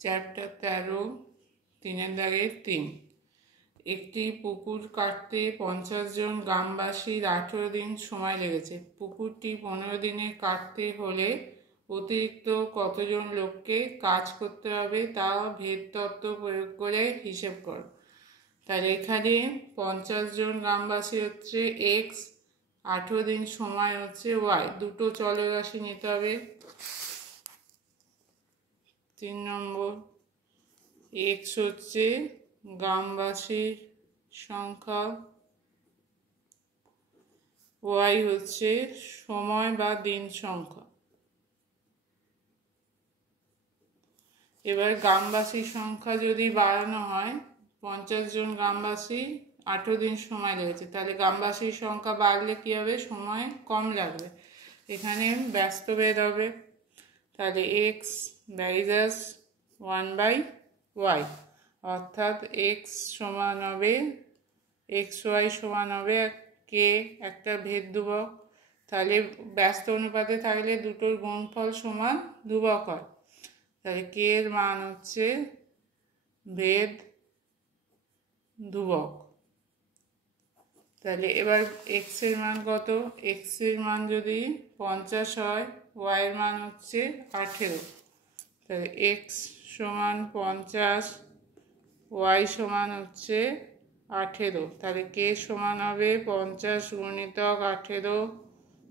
Chapter 13 3 3। একটি পুকুর কাটতে 50 জন গ্রামবাসীর 18 দিন সময় লেগেছে। পুকুরটি 15 দিনে কাটতে হলে অতিরিক্ত কতজন লোককে কাজ করতে হবে তা ভেদ তত্ত্ব প্রয়োগ করে হিসেব কর। তাহলে এখানে 50 জন গ্রামবাসী হচ্ছে এক্স, 18 দিন সময় হচ্ছে ওয়াই। দুটো চলরাশি নিতে হবে। 3 নম্বর, এক্স হচ্ছে গ্রামবাসীর সংখ্যা, ওয়াই হচ্ছে সময় বা দিন সংখ্যা। এবার গ্রামবাসীর সংখ্যা যদি বাড়ানো হয়, 50 জন গ্রামবাসী 18 দিন সময় লেগেছে, তাহলে গ্রামবাসীর সংখ্যা বাড়লে কী হবে? সময় কম লাগবে। এখানে ব্যস্ত ভেদ হবে। তাহলে এক্স ভার্সাস 1/y, অর্থাৎ এক্স সমান হবে এক্স ওয়াই সমান হবে কে, একটা ভেদ ধ্রুবক। তাহলে ব্যস্ত অনুপাতে থাকলে দুটোর গুণফল সমান ধ্রুবক হয়। তাহলে কে এর মান হচ্ছে ভেদ ধ্রুবক। তাহলে এবার এক্স এর মান কত? এক্স এর মান যদি 50 হয়, ওয়াই এর মান হচ্ছে 18। তাহলে এক্স সমান 50, ওয়াই সমান হচ্ছে 18। তাহলে কে সমান হবে 50 গুণিতক 18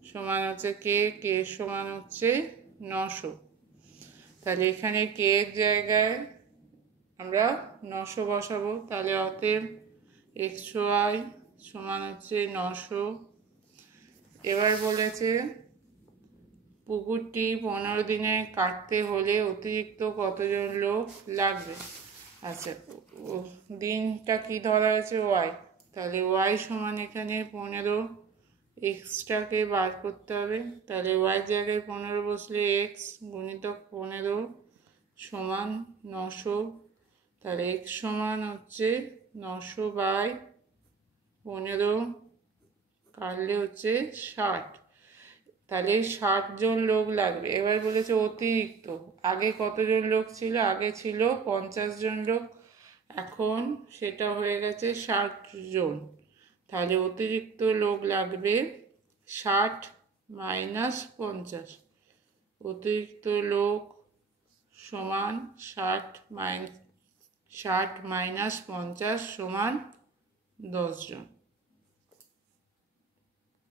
সমান হচ্ছে কে সমান হচ্ছে 900। তাহলে এখানে কে এর জায়গায় আমরা 900 বসাবো। তাহলে অতএব এক্স ওয়াই সমান হচ্ছে 900। এবার বলেছে পুকুরটি 15 দিনে কাটতে হলে অতিরিক্ত কতজন লোক লাগবে। আচ্ছা, দিনটা কি ধরা হয়েছে? ওয়াই। তাহলে ওয়াই সমান এখানে 15, এক্সটাকে বার করতে হবে। তাহলে ওয়াই জায়গায় 15 বসলে এক্স গুণিতক 15 সমান 900। তাহলে এক্স সমান হচ্ছে 900/15, কাটলে হচ্ছে 60। তাহলে 60 জন লোক লাগবে। এবার বলেছে অতিরিক্ত, আগে কতজন লোক ছিল? আগে ছিল 50 জন লোক, এখন সেটা হয়ে গেছে 60 জন। তাহলে অতিরিক্ত লোক লাগবে 60 - 50। অতিরিক্ত লোক সমান 60 - 50 সমান 10 জন।